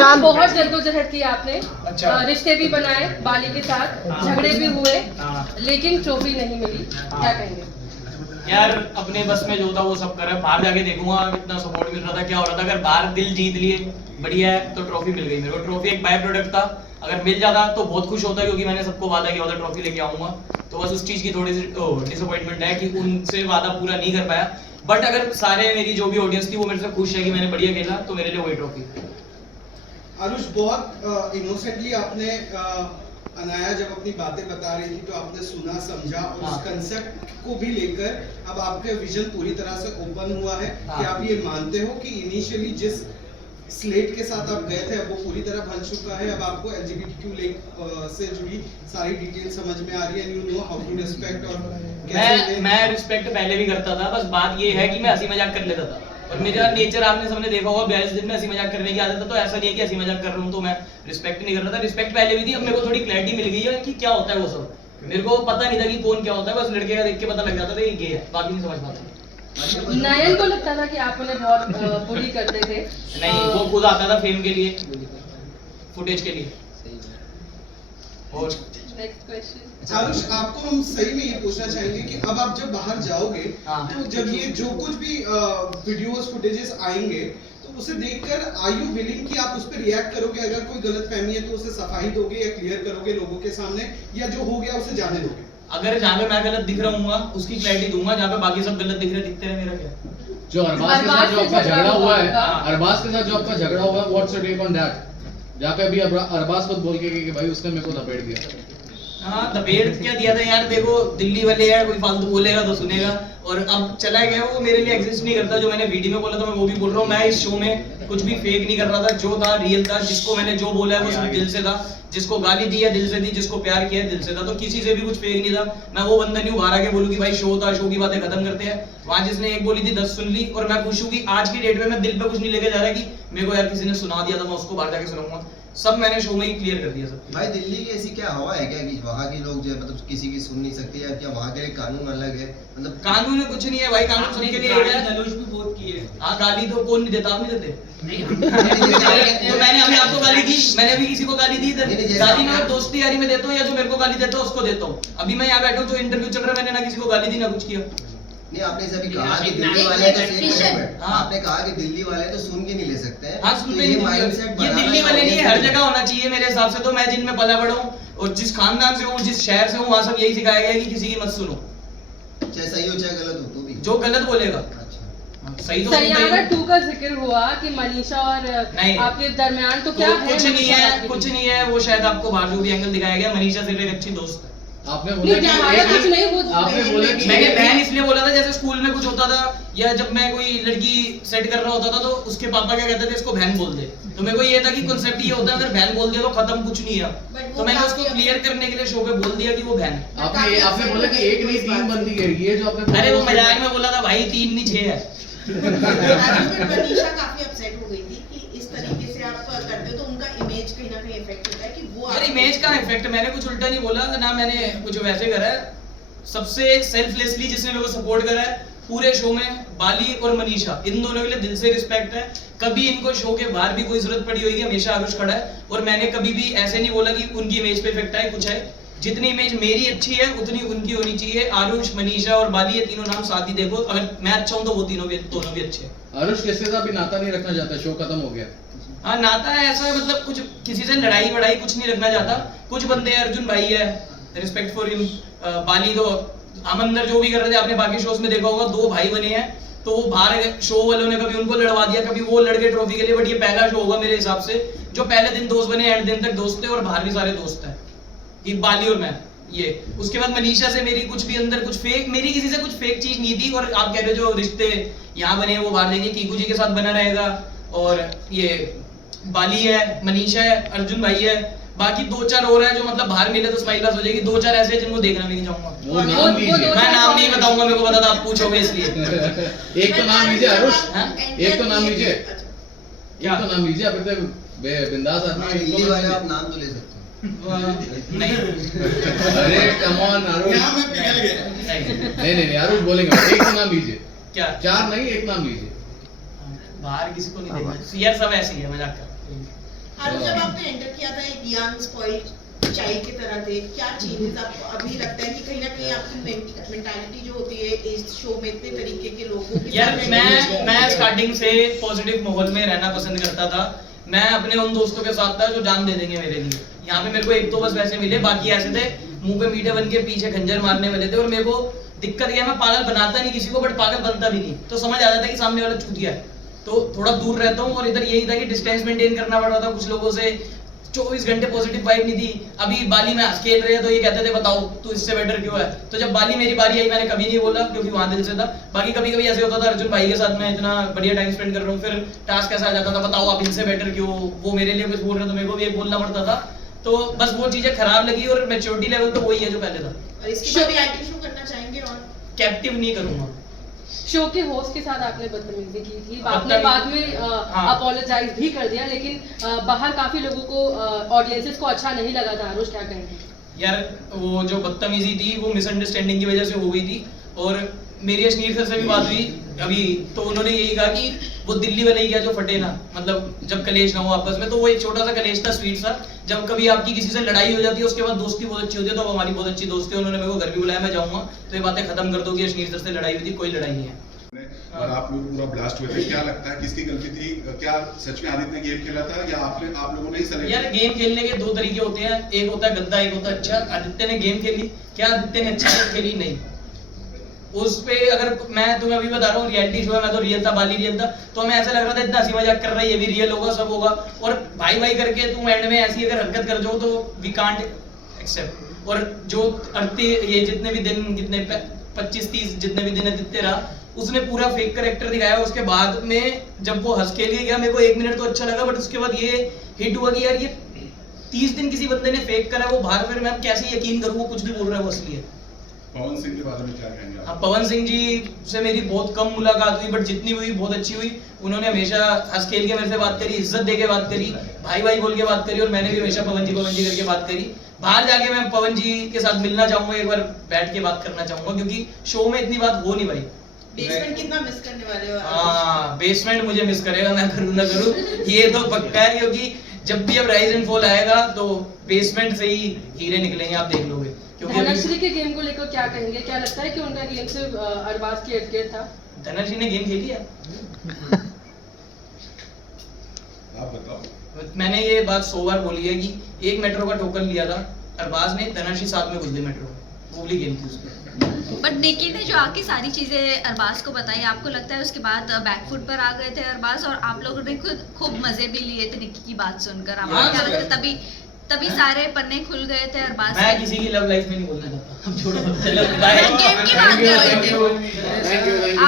ईशान बहुत जद्दोजहद की आपने। अच्छा। रिश्ते भी बनाए बाली के साथ, झगड़े भी हुए, लेकिन ट्रॉफी नहीं मिली, क्या कहेंगे? यार अपने बस में जो था वो सब करा, बाहर जाके देखूंगा कितना सपोर्ट मिल रहा था, क्या हो रहा था। अगर बाहर दिल जीत लिए बढ़िया है, तो ट्रॉफी मिल गई मेरे को। ट्रॉफी एक बाय प्रोडक्ट था, अगर मिल जाता तो बहुत खुश होता, क्योंकि मैंने सबको वादा किया था ट्रॉफी लेके आऊंगा। तो बस उस चीज की थोड़ी सी डिसअपॉइंटमेंट है कि उनसे वादा पूरा नहीं कर पाया। बट अगर सारे मेरी जो भी ऑडियंस थी वो मेरे से खुश है कि मैंने बढ़िया खेला, तो मेरे लिए वही ट्रॉफी। आरुष, बहुत इनोसेंटली आपने अनाया जब अपनी बातें बता रही थी तो आपने सुना, समझा और उस कंसेप्ट को भी लेकर अब आपका विजन पूरी तरह से ओपन हुआ है कि आप ये मानते हो कि इनिशियली जिस स्लेट के साथ आप गए थे अब वो पूरी तरह बन चुका है। अब आपको LGBTQ से जुड़ी सारी डिटेल समझ में आ रही है, you know how to respect और मैं रिस्पेक्ट पहले भी करता था, बस बात ये है कि मैं हंसी मजाक कर लेता था। और मेरा नेचर आपने सबने देखा होगा, 42 दिन में हंसी मजाक करने की आदत है, तो ऐसा नहीं है कि हंसी मजाक कर रहा हूँ तो मैं रिस्पेक्ट नहीं कर रहा था। रिस्पेक्ट पहले भी थी, अब मेरे को थोड़ी क्लैरिटी मिल गई है कि क्या होता है वो सब। मेरे को पता नहीं था कि कौन क्या होता है, बस लड़के का देख के पता लग जाता था ये गे है, बाकी नहीं समझ पाता। नयन को लगता था कि आप उन्हें बहुत बुली करते थे। नहीं, वो खुद आता था फेम के लिए, फुटेज के लिए। और नेक्स्ट क्वेश्चन आरुष, आपको हम सही में ये पूछना चाहेंगे कि अब आप जब बाहर जाओगे तो जब ये जो कुछ भी वीडियोस फुटेजेस आएंगे तो उसे देखकर आर यू विलिंग कि आप उस पर रिएक्ट करोगे? अगर कोई गलतफहमी है तो उसे सफाई दोगे या क्लियर करोगे लोगों के सामने, या जो हो गया उसे जाने दोगे? अगर जहाँ पे मैं गलत दिख रहा हूँ उसकी क्लैरिटी दूंगा, जहाँ पे बाकी सब गलत दिख रहे दिखते रहे, मेरा क्या। जो अरबाज के साथ जो आपका झगड़ा हुआ है, अरबाज के साथ जो आपका झगड़ा हुआ है, what's your take on that? जहाँ पे अभी अरबाज खुद बोल के कि भाई उसने मेरे को थपेड़ दिया। हाँ, थपेड़ क्या दिया था यार, देखो दिल्ली वाले यार, कोई फालतू बोलेगा तो सुनेगा। और अब चला गया वो, मेरे लिए एग्जिस्ट नहीं करता। जो मैंने वीडियो में बोला था मैं वो भी बोल रहा हूँ। मैं इस शो में कुछ भी फेक नहीं कर रहा था, जो था रियल था। जिसको मैंने जो बोला है वो सिर्फ दिल से था, जिसको गाली दी है दिल से दी, जिसको प्यार किया है दिल से था। तो किसी से भी कुछ फेक नहीं था। मैं वो बंदा नहीं बाहर आके बोलूं कि भाई शो था, शो की बातें खत्म करते हैं। वहां जिसने एक बोली थी 10 सुन ली। और मैं खुश हूँ कि आज की डेट में मैं दिल पे कुछ नहीं लेके जा रहा कि मेरे को यार किसी ने सुना दिया था मैं उसको बाहर जाके सुनाऊंगा। सब मैंने शो में ही क्लियर कर दिया सब। भाई दिल्ली की ऐसी क्या हवा है क्या कि वहाँ के लोग जो है मतलब किसी की सुन नहीं सकते, या क्या वहाँ के लिए कानून अलग है? मतलब कानून में कुछ नहीं है भाई, कानून सुनने के लिए तनुज भी बहुत की है। हाँ, गाली तो कौन नहीं देता, आप नहीं देते? नहीं, तो मैंने अभी आपको गाली दी, मैंने भी किसी को गाली दी इधर। गाली मैं दोस्ती यारी में देता हूँ, या जो मेरे को गाली देता है उसको देता हूँ। अभी मैं यहाँ बैठा हूँ, जो इंटरव्यू चल रहा है, मैंने ना किसी को गाली दी ना कुछ किया। नहीं, आपने जैसे अभी कहा कि दिल्ली वाले तो आपने कहा कि दिल्ली वाले तो सुन के नहीं ले सकते हैं। हाँ, सुनते तो नहीं। माइंडसेट ये दिल्ली वाले नहीं है, हर जगह होना चाहिए मेरे हिसाब से। तो मैं जिनमें पला बड़ा हूँ और जिस खानदान से हूँ, जिस शहर से हूँ, वहाँ सब यही सिखाया गया है कि किसी की मत सुनो, चाहे सही हो चाहे गलत हो तो भी। जो गलत बोलेगा। सही तो सैयारा 2 का जिक्र हुआ कि मनीषा और नहीं, आपके दरमियान तो क्या है? कुछ नहीं है, कुछ नहीं है। वो शायद आपको बाहर जो भी एंगल दिखाया गया, मनीषा सिर्फ एक अच्छी दोस्त है। आपने बोला कि कुछ नहीं, आपने बोला कि मैंने बहन इसलिए बोला था, जैसे स्कूल में कुछ होता था या जब मैं कोई लड़की सेट कर रहा होता था तो उसके पापा क्या कहते थे, इसको बहन बोल दे। तो मेरे को ये था कि कॉन्सेप्ट ये होता है, अगर बहन बोल दिया तो खत्म, कुछ नहीं है। तो मैंने उसको क्लियर करने के लिए शो पे बोल दिया कि वो बहन है। आपने बोला कि एक नहीं 3 बंदी है, ये जो आपने अरे वो मजाक में बोला था भाई, 3 नहीं 6 है। मनीषा काफी अपसेट हो गई थी कि इस तरीके से आप करते हो तो उनका इमेज कहीं ना कहीं इफेक्ट होता है कि वो यार इमेज का इफेक्ट, मैंने कुछ उल्टा नहीं बोला ना, मैंने कुछ वैसे करा है। सबसे सेल्फलेसली जिसने मेरे को सपोर्ट करा है पूरे शो में, बाली और मनीषा, इन दोनों के लिए दिल से रिस्पेक्ट है। कभी इनको शो के बाहर भी कोई जरूरत पड़ी होगी, हमेशा आरुष खड़ा है। और मैंने कभी भी ऐसे नहीं बोला कि उनकी इमेज पे इफेक्ट आए, कुछ है। जितनी इमेज मेरी अच्छी है उतनी उनकी होनी चाहिए। आरुष, मनीषा और बाली, ये तीनों नाम साथ ही देखो। अगर मैं अच्छा हूं तो वो तीनों भी, दोनों भी अच्छे हैं। आरुष किसके साथ भी नाता नहीं रखना चाहता, शो खत्म हो गया। हाँ, नाता है ऐसा, मतलब कुछ किसी से लड़ाई वड़ाई कुछ नहीं रखना चाहता। कुछ बंदे, अर्जुन भाई है, रिस्पेक्ट फॉर हिम। बाली तो अमंदर जो भी कर रहे थे, आपने बाकी शोज में देखा होगा, 2 भाई बने हैं। तो वो बाहर शो वालों ने कभी उनको लड़वा दिया, कभी वो लड़के ट्रॉफी के लिए। बट ये पहला शो होगा मेरे हिसाब से जो पहले दिन दोस्त बने, एंड दिन तक दोस्त थे, और बाहर भी सारे दोस्त हैं, ये बाली और मैं। ये उसके बाद मनीषा से मेरी कुछ भी अंदर कुछ फेक, मेरी किसी से कुछ फेक चीज नहीं थी। और आप कह रहे हो जो रिश्ते यहाँ बने हैं वो बाहर देखिए, कीकू जी के साथ बना रहेगा। और ये बाली है, मनीषा है, अर्जुन भाई है, बाकी 2-4 और है जो मतलब बाहर मिले तो स्माइल पास हो जाएगी। 2-4 ऐसे हैं जिनको देखना भी नहीं चाहूंगा। मैं नाम नहीं बताऊंगा, मेरे को पता था आप पूछोगे इसलिए। एक तो नाम लीजिए आरुष, एक तो नाम लीजिए, क्या तो नाम लीजिए। आप इतने बिंदास आदमी, दिल्ली वाले आप नाम तो ले सकते हो। नहीं, अरे कम ऑन आरुष, यहाँ मैं पिघल गया। नहीं आरुष बोलेंगे, एक तो नाम लीजिए। क्या 4 नहीं, एक नाम लीजिए। बाहर किसी को नहीं देखना यार, सब ऐसे ही है, मजाक कर। आरुष, जब आपने एंटर किया था एक यंग स्पॉइल्ड चाइल्ड की तरह थे, क्या चेंजेस आपको अभी लगता है कि कहीं ना कहीं आपकी मेंटालिटी जो होती है इस शो में इतने तरीके के लोगों के यार साथ मैं स्टार्टिंग से पॉजिटिव माहौल में रहना पसंद करता था। मैं अपने उन दोस्तों के साथ था जो जान दे देंगे मेरे लिए। यहाँ पे मेरे को एक तो बस वैसे मिले, बाकी ऐसे थे मुंह पे मीठे बन के पीछे खंजर मारने वाले थे। और मेरे को दिक्कत यह, मैं पागल बनाता नहीं किसी को, बट पागल बनता भी नहीं। तो समझ आता था कि सामने वाला चूतिया है, तो थोड़ा दूर रहता हूँ। और इधर यही था कि डिस्टेंस मेंटेन करना पड़ रहा था कुछ लोगों से। 24 घंटे पॉजिटिव वाइब नहीं थी। अभी बाली में खेल रहे हैं तो ये कहते थे बताओ तू इससे बेटर क्यों है। तो जब बाली मेरी बारी आई मैंने कभी नहीं बोला, क्योंकि वहां दिल से था। बाकी कभी कभी ऐसे होता था अर्जुन भाई के साथ मैं इतना बढ़िया टाइम स्पेंड कर रहा हूँ, फिर टास्क ऐसा आ जाता था बताओ आप इनसे बेटर क्यों, वो मेरे लिए कुछ बोल रहे तो मेरे को भी एक बोलना पड़ता था। तो बस वो चीजें खराब लगी। और मैच्योरिटी लेवल तो वही है जो पहले था। और इसके बाद रियलिटी शो करना चाहेंगे और कैप्टिव नहीं करूंगा। शो के होस्ट के साथ आपने बदतमीजी की थी, आपने बदतमीजी- बाद में हाँ। अपोलोजाइज भी कर दिया, लेकिन बाहर काफी लोगों को ऑडियंसेस को अच्छा नहीं लगा था। आरुष, क्या कहेंगे? यार वो जो बदतमीजी थी वो मिसअंडरस्टैंडिंग की वजह से हो गई थी। और मेरी अश्नीर सर से भी बात हुई अभी, तो उन्होंने यही कहा कि वो दिल्ली वाले ही क्या जो फटे ना, मतलब जब कलेश ना हो आपस में। तो वो एक छोटा सा कलेश था, स्वीट सा। जब कभी आपकी किसी से लड़ाई हो जाती है उसके बाद दोस्ती बहुत अच्छी होती है, तो अब हमारी बहुत अच्छी दोस्ती है। उन्होंने मेरे को घर भी बुलाया, मैं जाऊंगा तो ये बातें खत्म कर दो कि अश्नीर सर से लड़ाई हुई थी, कोई लड़ाई नहीं है। और आप लोग पूरा ब्लास्ट हुए थे, क्या लगता है किसकी गलती थी? क्या सच में आदित्य ने गेम खेला था या आप लोगों ने ही सेलेक्ट? यार गेम खेलने के दो तरीके होते हैं, एक होता है गंदा, एक होता है अच्छा। आदित्य ने गेम खेली, क्या आदित्य ने अच्छा गेम खेली? नहीं। उस पे अगर मैं तुम्हें अभी बता रहा हूँ रियलिटी शो है, मैं तो रियल था, बाली रियल था, तो हमें ऐसा लग रहा था इतना हंसी मजाक कर रहा है, ये भी रियल होगा, सब होगा। और भाई भाई करके तुम एंड में ऐसी अगर हरकत कर जाओ तो वी कांट एक्सेप्ट। और जो ये जितने भी दिन, कितने 25-30 जितने भी दिन आदित्य रहा, उसने पूरा फेक करेक्टर दिखाया। उसके बाद में जब वो हंस के लिए गया, मेरे को 1 मिनट तो अच्छा लगा, बट उसके बाद ये हिट हुआ कि यार ये 30 दिन किसी बंदे ने फेक करा, वो बाहर, फिर मैं कैसे यकीन करूँ वो कुछ भी बोल रहा है वो असली है। पवन सिंह के बारे में क्या कहेंगे आप? हाँ, पवन सिंह जी से मेरी बहुत कम मुलाकात हुई, बट जितनी हुई बहुत अच्छी हुई। उन्होंने हमेशा हंस खेल के मेरे से बात करी, इज्जत दे के बात करी, भाई भाई बोल के बात करी। और मैंने भी हमेशा पवन जी करके बात करी। बाहर जाके मैं पवन जी के साथ मिलना चाहूंगा, एक बार बैठ के बात करना चाहूंगा, क्योंकि शो में इतनी बात हो नहीं भाई। बेसमेंट कितना मिस करने वाले हो? हाँ, बेसमेंट मुझे मिस करेगा, मैं करूँ ना करूँ ये तो पक्का है। क्योंकि जब भी अब राइज एंड फॉल आएगा तो बेसमेंट से ही हीरे निकलेंगे, आप देख लोगे। क्योंकि धनश्री के गेम को लेकर क्या कहेंगे? क्या लगता है कि उनका गेम सिर्फ अरबाज के इर्द-गिर्द था? धनश्री ने गेम खेली है। आप बताओ। मैंने ये बात 100 बार बोली है कि एक मेट्रो का टोकन लिया था अरबाज ने, धनश्री साथ में घुस गई मेट्रो, वो वाली गेम थी उसमें। बट निकी ने जो आके सारी चीजें अरबाज को बताई, आपको लगता है उसके बाद बैकफुट पर आ गए थे अरबाज, और आप लोगों ने खुद खूब मजे भी लिए थे निकी की बात सुनकर? आपको क्या लगता है तभी सारे पन्ने खुल गए थे अरबाज मैं के? किसी की लव लाइफ में नहीं बोलना चाहता, अब छोड़ो, चलो बाय। गेम की बात कर रहे थे। Thank you.